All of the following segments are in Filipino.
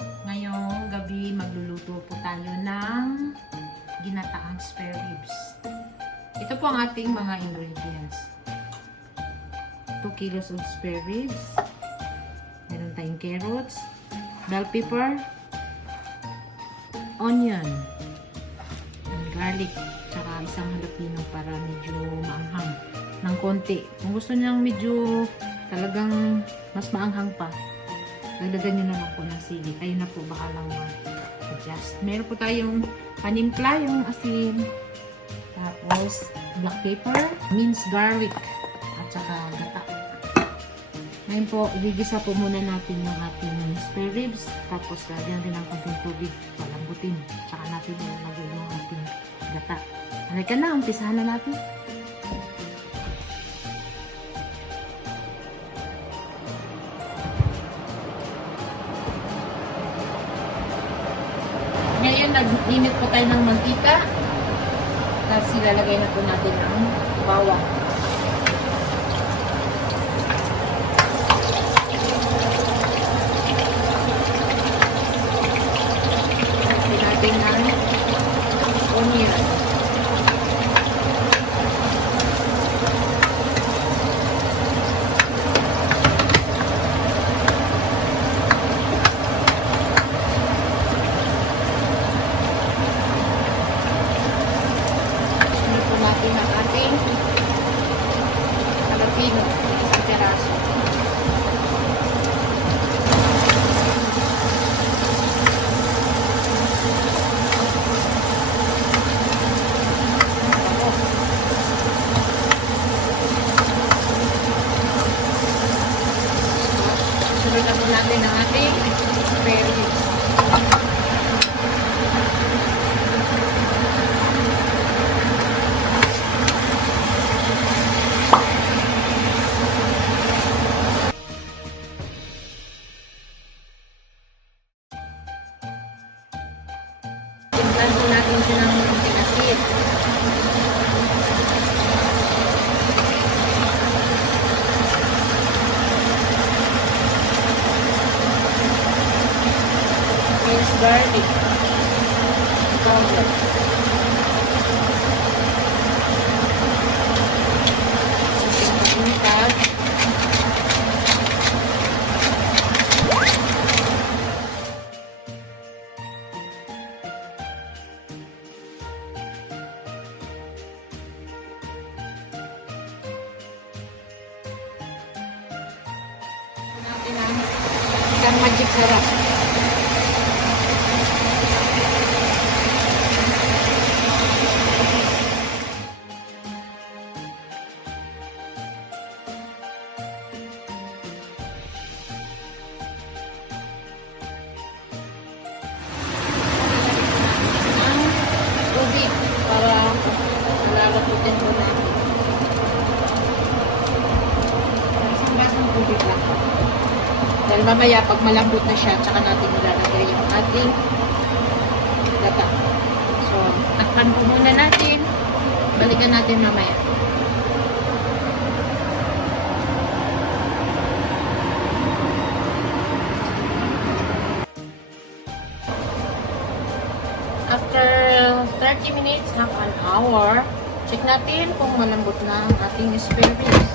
Ngayong gabi magluluto po tayo ng ginataang spare ribs. Ito po ang ating mga ingredients. 2 kilos of spare ribs. Meron tayong carrots, bell pepper, onion, and garlic, tsaka isang jalapeno para medyo maanghang ng konti. Kung gusto niyang medyo talagang mas maanghang pa, dagdagan nyo na lang po ng sili. Kayo na po bakalang adjust. Meron po tayong panimpla, yung asin. Tapos, black pepper, minced garlic, at saka gata. Ngayon po, igigisa po muna natin yung ating spare ribs. Tapos, lagyan rin ng konting tubig, palambutin. Tsaka natin ilagay yung ating gata. Halika na, umpisahan na natin. Ngayon, nag-init po tayo ng mantika. Tapos ilalagay na po natin ang bawang. Lagyan natin ng onion. Natin ang ating jalapeno, isang peraso. Sunod na po natin ang ating spare ribs. Timplahan po natin siya ng konting asin. Minced garlic. Powder. Konting paminta. Natin ang isang magic sarap. Ang tubig para malalaputin po natin. Isang basang tubig lang. Dahil mamaya, pag malambot na siya, tsaka natin ilalagay yung ating gata. So, takpan po muna natin. Balikan natin mamaya. After 30 minutes, half an hour, check natin kung malambot na ang ating spare ribs.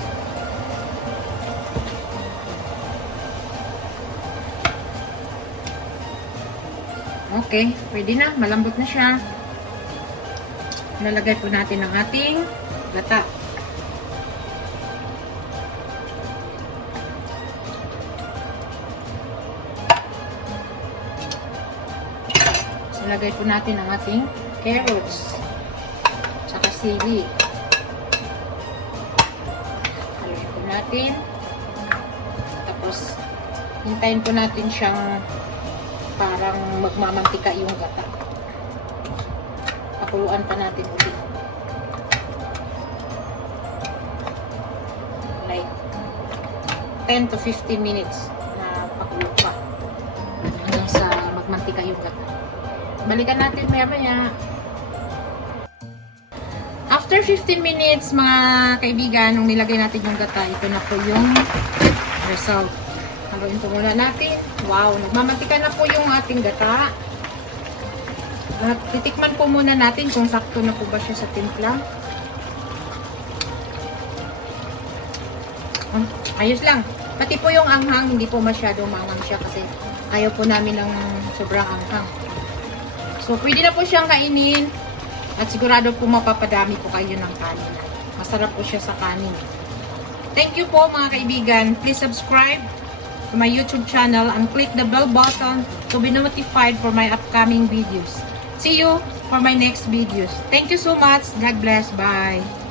Okay, pwede na. Malambot na siya. Lalagay po natin ang ating gata. So, lagay po natin ang ating carrots. Tsaka sili. Lagay po natin. Tapos, hintayin po natin siyang parang magmamantika yung gata. Pakuluan pa natin ulit. Like 10 to 15 minutes na pakulo pa. Hanggang sa magmantika yung gata. Balikan natin maya-maya. After 15 minutes, mga kaibigan, nung nilagay natin yung gata, ito na po yung result. Haluin po muna natin. Wow, nagmamantika na po yung ating gata. At titikman po muna natin kung sakto na po ba siya sa timpla. Ayos lang. Pati po yung anghang, hindi po masyado maanghang siya kasi ayaw po namin ng sobrang anghang. So, pwede na po siyang kainin at sigurado po mapapadami po kayo ng kanin. Masarap po siya sa kanin. Thank you po mga kaibigan. Please subscribe to my YouTube channel and click the bell button to be notified for my upcoming videos. See you for my next videos. Thank you so much. God bless. Bye.